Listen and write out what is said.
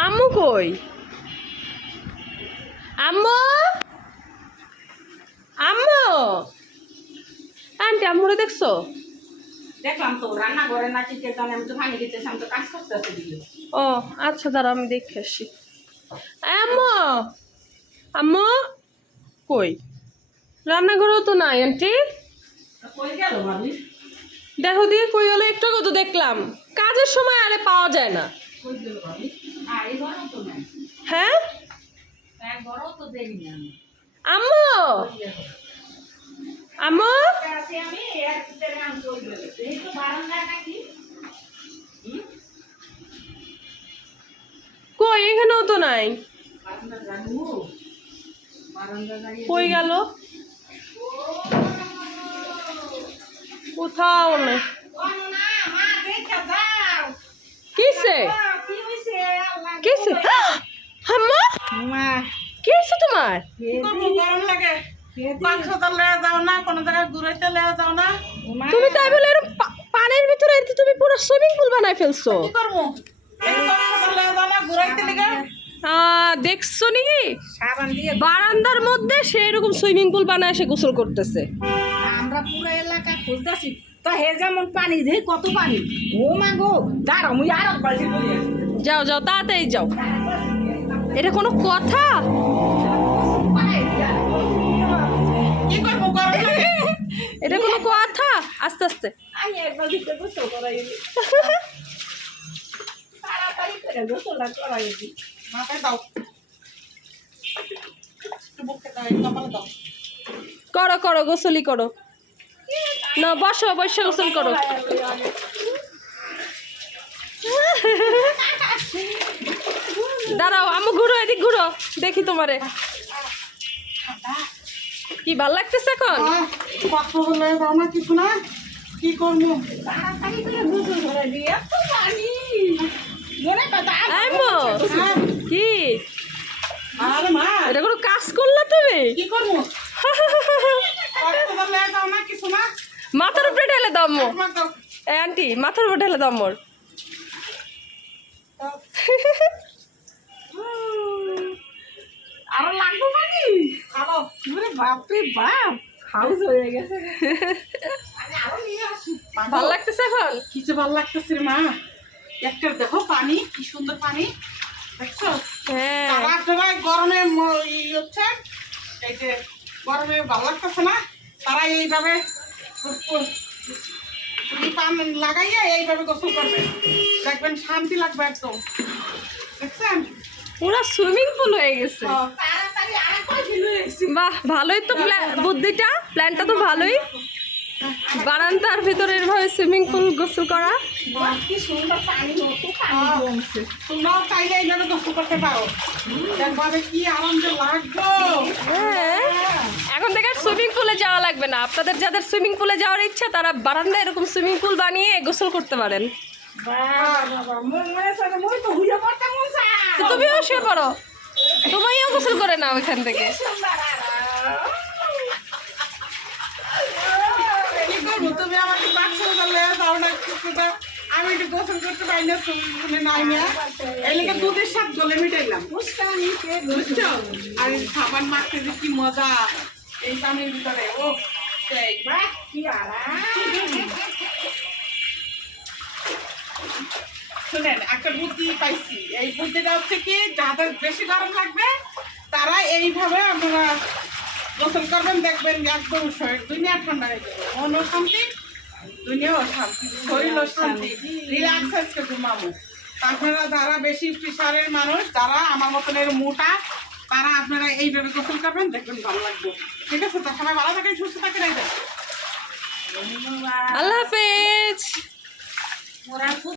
আম্মু কই? আম্মু, আম্মু, আন্টি আম্মুরে দেখছো? দেখলাম তো রান্না করে না কি জানি, আমি তো পানি দিতেছি, আমি তো কাজ করতেছি দিদি। ও আচ্ছা, দাঁড়া আমি দেখে আসি। আম্মু, আম্মু কই? রান্নাঘরেও তো নাই আন্টি। কই গেল ভাবি? দেখো দিয়ে কই হলো, একটু আগে তো দেখলাম। কাজের সময় আরে পাওয়া যায় না। কই গেল ভাবি? এই ঘরেও তো নাই, হ্যাঁ এক ঘরেও তো দেখিনি আমি। আম্মু, কই গেল? আম্মু কাছে আমি এর ভিতরে আমি কই গেল? এই তো বারান্দায় নাকি? কই? এখানেও তো নাই। বারান্দা জানু, বারান্দা জানি কই গেল? কোথাও নেই। না মা দেখে যাও। কিসে? কি হইছে? আল্লাহ কিসে? আম্মু মা কি হয়েছে তোমার? গরম লাগে, পাঁচশো লেয়া যাও না, কোনো জায়গায় ঘুরাইতে লেয়া যাও না। তুমি তাই বলে এরকম পানির ভিতরে তুমি পুরো সুইমিং পুল বানাই ফেলছো। কি করবো? লেয়া যাও না ঘুরাইতে লেগে। দেখছো নাকি সাবান দিয়ে বারান্দার মধ্যে সে এরকম সুইমিং পুল বানায় সে গোসল করতেছে। আমরা পুরো এলাকা খুঁজতেছি, তো হে যেমন পানি দেই, কত পানি। ও মা গো, দাঁড়াও মুই আর বালতি বলি। যাও যাও তাড়াতাড়ি যাও। এটা কোনো কথা? কি করবো গরম লাগে? এটা কোনো কথা? আস্তে আস্তে। আমি একবার দিতে গোসল করাই দিই, তাড়াতাড়ি করে গোসলটা করাই দিই। মাথায় দাও, একটু বুকে দাও, একটু কপালে দাও। করো করো, গোসলই করো। না বসো, বসে গোসল করো। দাঁড়াও আম্মু, ঘুরো এদিক ঘুরো, দেখি তোমারে। কি ভাল লাগতেছে এখন? পাত্র বলে দাও না, কিছু না, কি করবো? তাড়াতাড়ি করে গোসল করে দিই, এত পানি মনে কথা। আম্মু কি? আর মা এটা কোনো কাজ করলা তুমি? কি করবো? পাত্র বলে দাও না, কিছু না, মাথার উপরে ঢেলে দাও আম্মু। তোমার দাও। এই আন্টি মাথার উপরে ঢেলে দাও আম্মুর। আরো লাগবে পানি? খাবো। ওরে বাপরে বাপ, হাউস হয়ে গেছে। আমি আরো নিয়ে আসি। ভাল লাগতেছে এখন? কিছু ভালো লাগতেছে রে মা, একটা দেখো পানি, কি সুন্দর পানি, দেখছো? হ্যাঁ তারা আপনারা গরমে হচ্ছে, এই যে গরমে ভালো লাগতেছে না, তারা এইভাবে পান লাগাইয়া এইভাবে গোসল করবে, দেখবেন শান্তি লাগবে একদম, দেখছেন? পুরো সুইমিং পুল হয়ে গেছে। তাড়াতাড়ি আরেকবার ঢিলে এসেছি। বাহ, ভালোই তো বুদ্ধিটা, প্ল্যানটা তো ভালোই। বারান্দার ভিতরে এভাবে সুইমিং পুল গোসল করা। বাহ, কি সুন্দর পানি, কত পানি জমছে। তোমরাও চাইলে এইভাবে গোসল করতে পারো, দেখবে কি আনন্দ লাগবে। হ্যাঁ, এখন থেকে আর সুইমিং পুলে যাওয়া লাগবে না। আপনাদের যাদের সুইমিং পুলে যাওয়ার ইচ্ছা তারা বারান্দায় এরকম সুইমিং পুল বানিয়ে গোসল করতে পারেন। তো তুমিও শুয়ে পড়ো, তুমিও গোসল করে নাও এখান থেকে। কি করবো, তুমি আমাকে বাচ্চা যাও না, কিছুটা আমি একটু গোসল করতে পারি না, নাই না, এই লেগে দুধের সাথে জলে মিটাইলাম, বুঝছো? আর সাবান মাখতে যে কি মজা এই পানির ভিতরে, ও সেই বাহ, কি আরাম। শুনেন, একটা বুদ্ধি পাইছি, এই বুদ্ধিটা হচ্ছে কি, যাদের বেশি গরম লাগবে তারা এইভাবে আপনারা গোসল করবেন, দেখবেন একদম শরীর দুনিয়া ঠান্ডা হয়ে যাবে, মনও শান্তি, দুনিয়াও শান্তি, শরীরও শান্তি, রিল্যাক্স আজকে ঘুমাবো। আপনারা যারা বেশি প্রেশারের মানুষ, যারা আমার মতন এর মোটা, তারা আপনারা এইভাবে গোসল করবেন, দেখবেন ভালো লাগবে। ঠিক আছে, তো সবাই ভালো থাকেন, সুস্থ থাকেন। আল্লাহ হাফেজ।